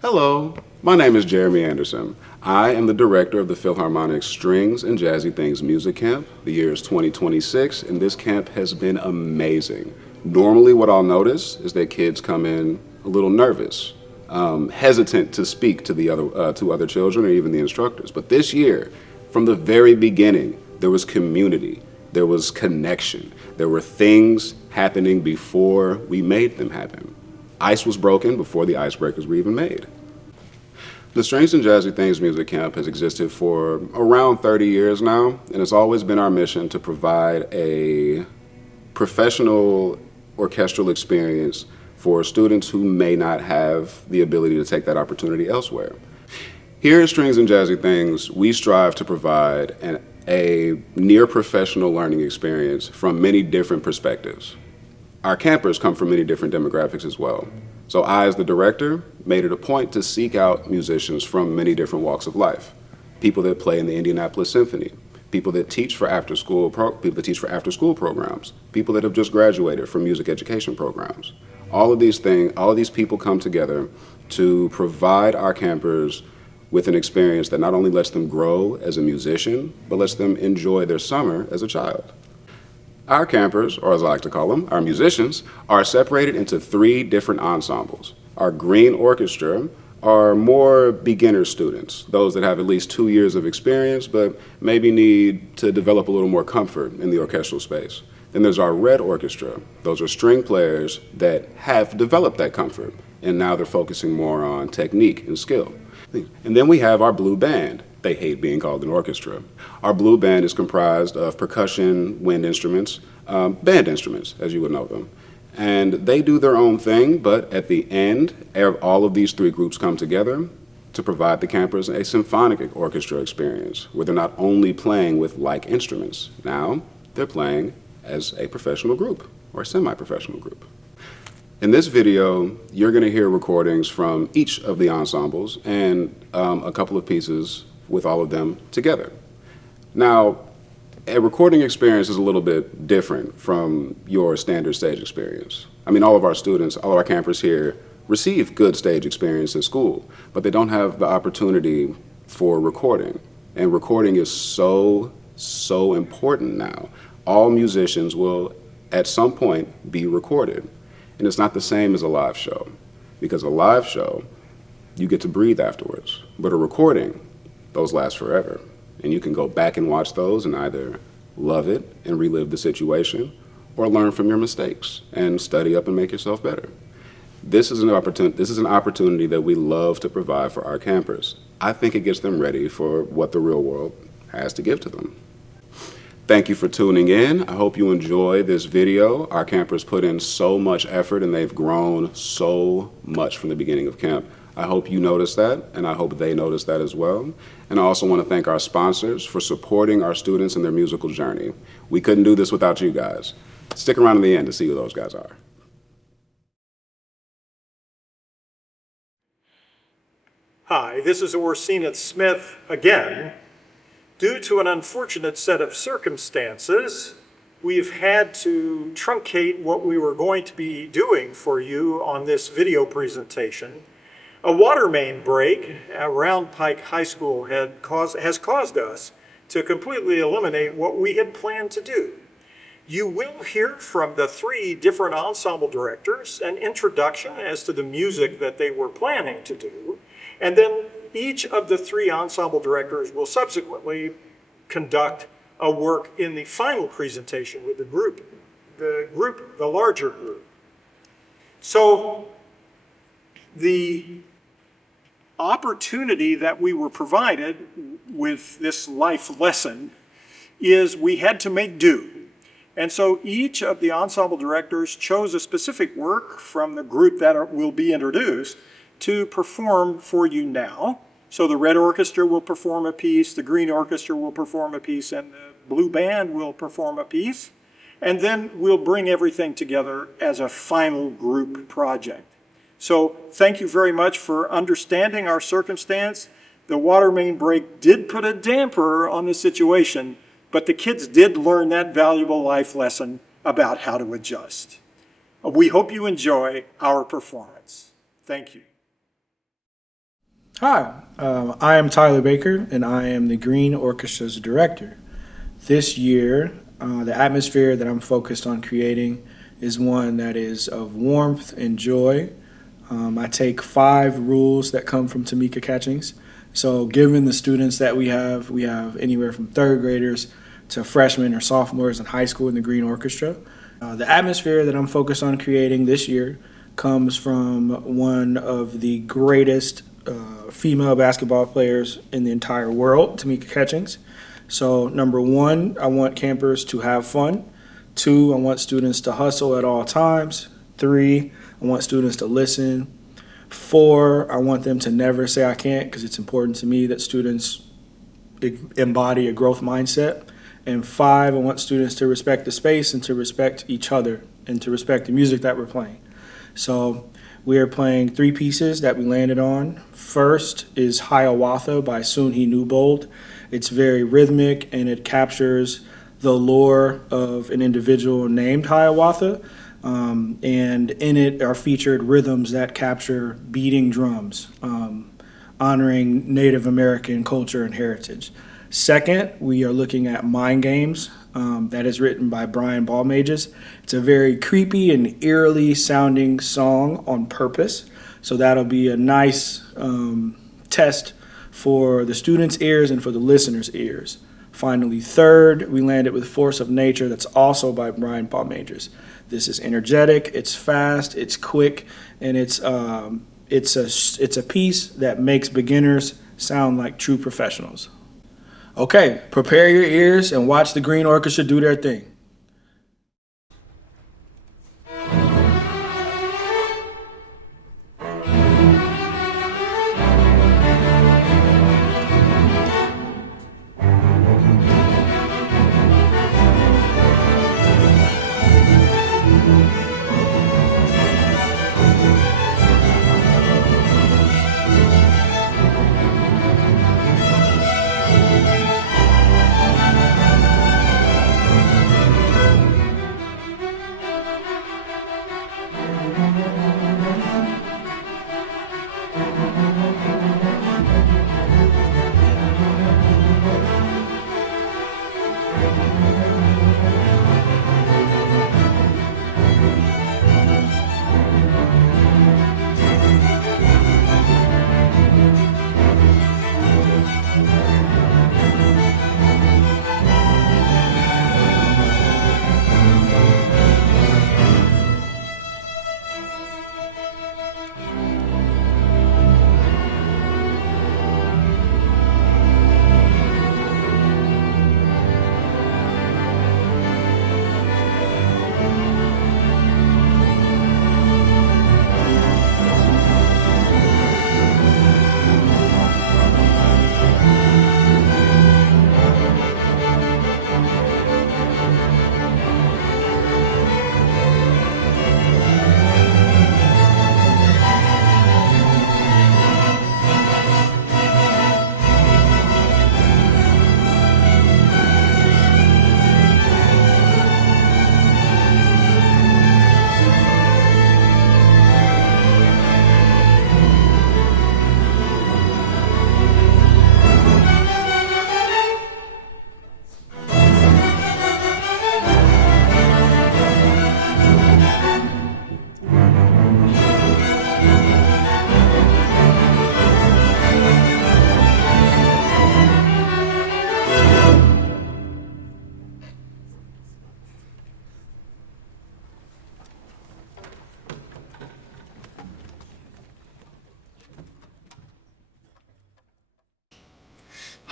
Hello, my name is Jeremy Anderson. I am the director of the Philharmonic Strings and Jazzy Things music camp. The year is 2026, and this camp has been amazing. Normally what I'll notice is that kids come in a little nervous, hesitant to speak to to other children or even the instructors. But this year, from the very beginning, there was community, there was connection, there were things happening before we made them happen. Ice was broken before the icebreakers were even made. The Strings and Jazzy Things music camp has existed for around 30 years now, and it's always been our mission to provide a professional orchestral experience for students who may not have the ability to take that opportunity elsewhere. Here at Strings and Jazzy Things, we strive to provide a near professional learning experience from many different perspectives. Our campers come from many different demographics as well. So I, as the director, made it a point to seek out musicians from many different walks of life. People that play in the Indianapolis Symphony, people that teach for after-school programs, people that have just graduated from music education programs. All of these people come together to provide our campers with an experience that not only lets them grow as a musician, but lets them enjoy their summer as a child. Our campers, or as I like to call them, our musicians, are separated into 3 different ensembles. Our green orchestra are more beginner students, those that have at least 2 years of experience, but maybe need to develop a little more comfort in the orchestral space. Then there's our red orchestra. Those are string players that have developed that comfort, and now they're focusing more on technique and skill. And then we have our blue band. They hate being called an orchestra. Our blue band is comprised of percussion, wind instruments, band instruments, as you would know them. And they do their own thing, but at the end, all of these 3 groups come together to provide the campers a symphonic orchestra experience, where they're not only playing with like instruments, now they're playing as a professional group, or a semi-professional group. In this video, you're going to hear recordings from each of the ensembles and a couple of pieces with all of them together. Now, a recording experience is a little bit different from your standard stage experience. I mean, all of our students, all of our campers here receive good stage experience in school, but they don't have the opportunity for recording. And recording is so important now. All musicians will, at some point, be recorded. And it's not the same as a live show, because a live show, you get to breathe afterwards. But a recording, those last forever. And you can go back and watch those and either love it and relive the situation, or learn from your mistakes and study up and make yourself better. This is an opportunity that we love to provide for our campers. I think it gets them ready for what the real world has to give to them. Thank you for tuning in. I hope you enjoy this video. Our campers put in so much effort and they've grown so much from the beginning of camp. I hope you notice that, and I hope they notice that as well. And I also want to thank our sponsors for supporting our students in their musical journey. We couldn't do this without you guys. Stick around to the end to see who those guys are. Hi, this is Orsina Smith again. Due to an unfortunate set of circumstances, we've had to truncate what we were going to be doing for you on this video presentation. A water main break around Pike High School has caused us to completely eliminate what we had planned to do. You will hear from the 3 different ensemble directors an introduction as to the music that they were planning to do, and then each of the 3 ensemble directors will subsequently conduct a work in the final presentation with the larger group. So the opportunity that we were provided with this life lesson is we had to make do. And so each of the ensemble directors chose a specific work from the group that will be introduced to perform for you now. So the red orchestra will perform a piece, the green orchestra will perform a piece, and the blue band will perform a piece. And then we'll bring everything together as a final group project. So thank you very much for understanding our circumstance. The water main break did put a damper on the situation, but the kids did learn that valuable life lesson about how to adjust. We hope you enjoy our performance. Thank you. Hi, I am Tyler Baker, and I am the Green Orchestra's director. This year, the atmosphere that I'm focused on creating is one that is of warmth and joy. I take 5 rules that come from Tamika Catchings. So, given the students that we have anywhere from third graders to freshmen or sophomores in high school in the Green Orchestra. The atmosphere that I'm focused on creating this year comes from one of the greatest female basketball players in the entire world, Tamika Catchings. So, number 1, I want campers to have fun. 2, I want students to hustle at all times. 3, I want students to listen. 4, I want them to never say I can't, because it's important to me that students embody a growth mindset. And 5, I want students to respect the space and to respect each other and to respect the music that we're playing. So we are playing 3 pieces that we landed on. First is Hiawatha by Soon-He Newbold. It's very rhythmic and it captures the lore of an individual named Hiawatha. And in it are featured rhythms that capture beating drums, honoring Native American culture and heritage. Second, we are looking at Mind Games, that is written by Brian Ballmages. It's a very creepy and eerily sounding song on purpose. So that'll be a nice test for the students' ears and for the listeners' ears. Finally, third, we landed with Force of Nature, that's also by Brian Ballmages. This is energetic, it's fast, it's quick, and it's a piece that makes beginners sound like true professionals. Okay, prepare your ears and watch the Green Orchestra do their thing.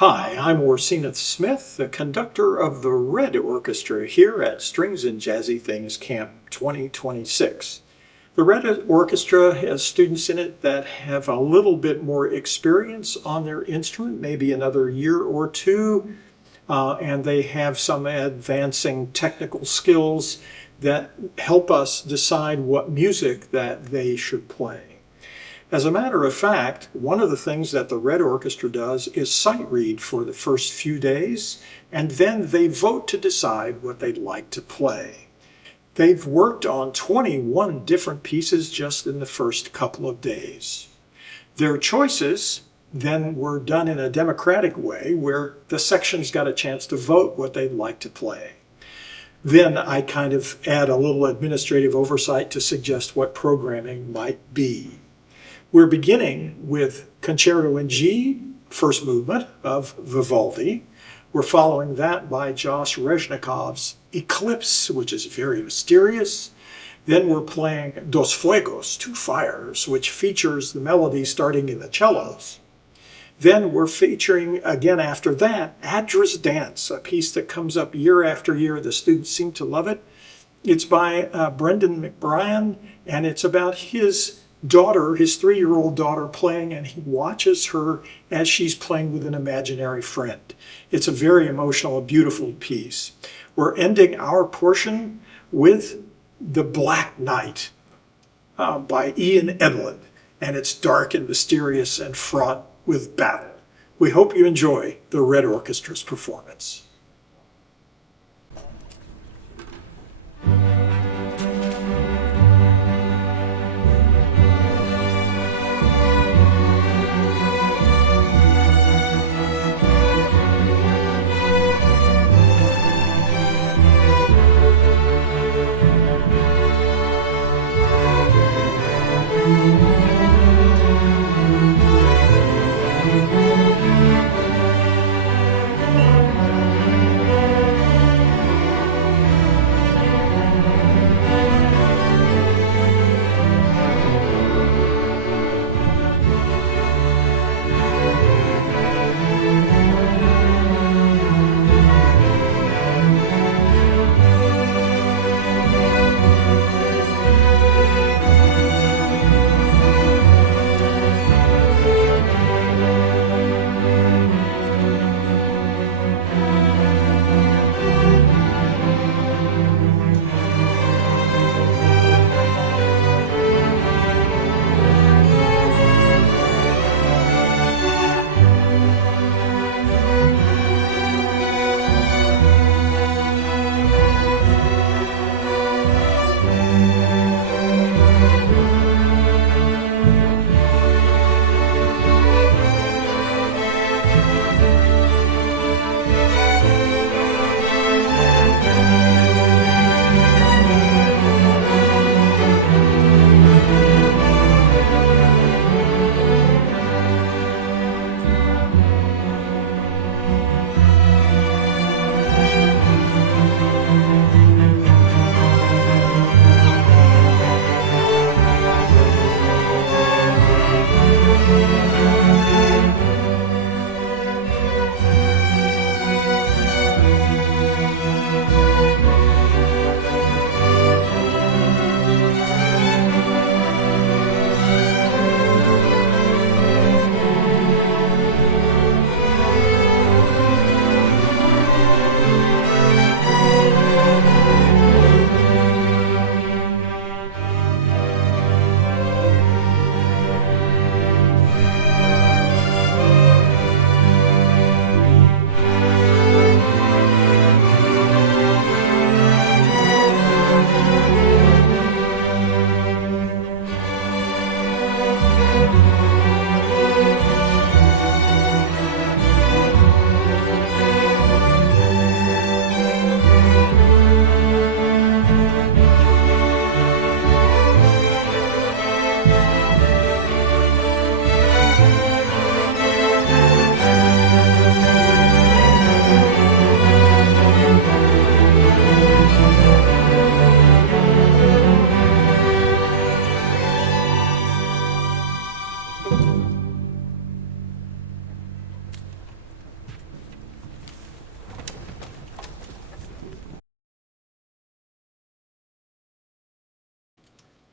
Hi, I'm Orsina Smith, the conductor of the Red Orchestra here at Strings and Jazzy Things Camp 2026. The Red Orchestra has students in it that have a little bit more experience on their instrument, maybe another year or two, and they have some advancing technical skills that help us decide what music that they should play. As a matter of fact, one of the things that the Red Orchestra does is sight read for the first few days, and then they vote to decide what they'd like to play. They've worked on 21 different pieces just in the first couple of days. Their choices then were done in a democratic way where the sections got a chance to vote what they'd like to play. Then I kind of add a little administrative oversight to suggest what programming might be. We're beginning with Concerto in G, first movement of Vivaldi. We're following that by Josh Reznikov's Eclipse, which is very mysterious. Then we're playing Dos Fuegos, Two Fires, which features the melody starting in the cellos. Then we're featuring, again after that, Adra's Dance, a piece that comes up year after year. The students seem to love it. It's by Brendan McBrien, and it's about his daughter, his 3-year-old daughter, playing, and he watches her as she's playing with an imaginary friend. It's a very emotional, beautiful piece. We're ending our portion with The Black Knight by Ian Edlund, and it's dark and mysterious and fraught with battle. We hope you enjoy the Red Orchestra's performance.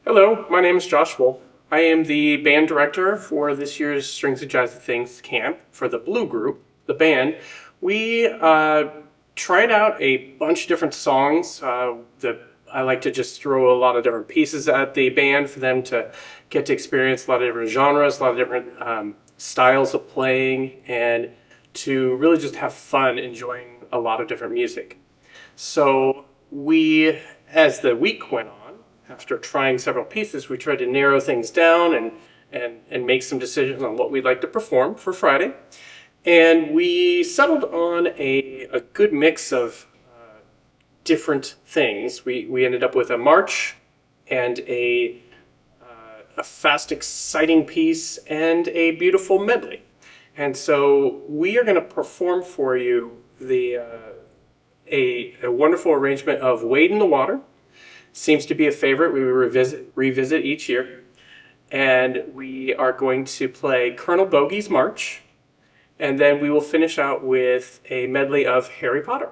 Hello, my name is Josh Wolf. I am the band director for this year's Strings Jazzy Things camp for the Blue Group, the band. We tried out a bunch of different songs that I like to just throw a lot of different pieces at the band for them to get to experience a lot of different genres, a lot of different styles of playing, and to really just have fun enjoying a lot of different music. So we, as the week went on, after trying several pieces, we tried to narrow things down and make some decisions on what we'd like to perform for Friday. And we settled on a good mix of different things. We ended up with a march and a fast, exciting piece and a beautiful medley. And so we are going to perform for you a wonderful arrangement of Wade in the Water. Seems to be a favorite we revisit each year. And we are going to play Colonel Bogey's March. And then we will finish out with a medley of Harry Potter.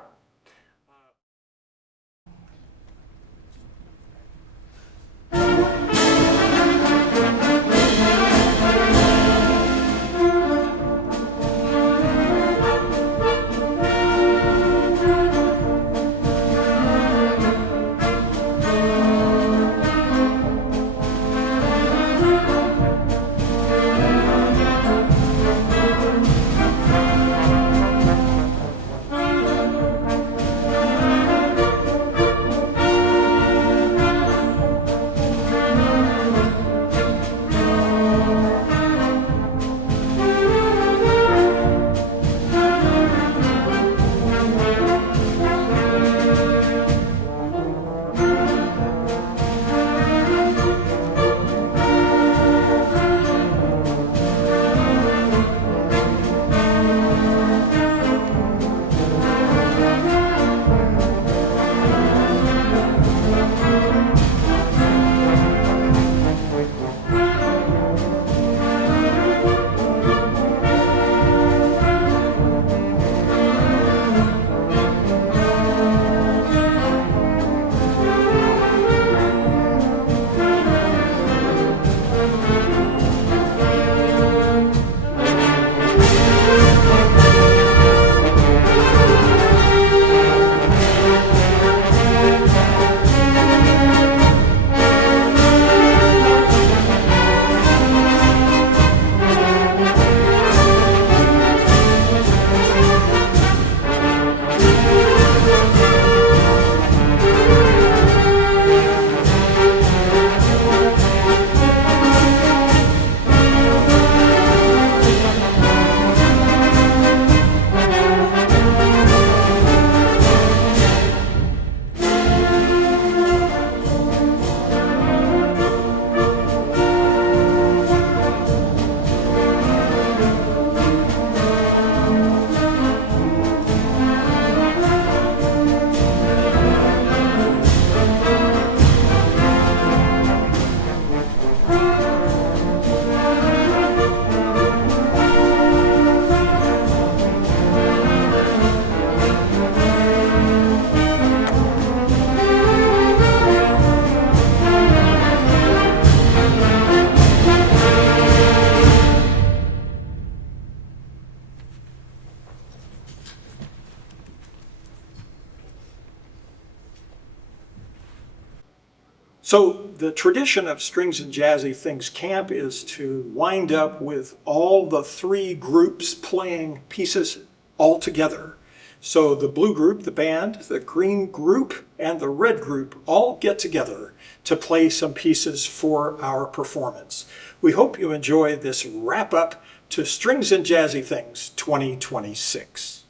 So the tradition of Strings and Jazzy Things Camp is to wind up with all the three groups playing pieces all together. So the blue group, the band, the green group, and the red group all get together to play some pieces for our performance. We hope you enjoy this wrap up to Strings and Jazzy Things 2026.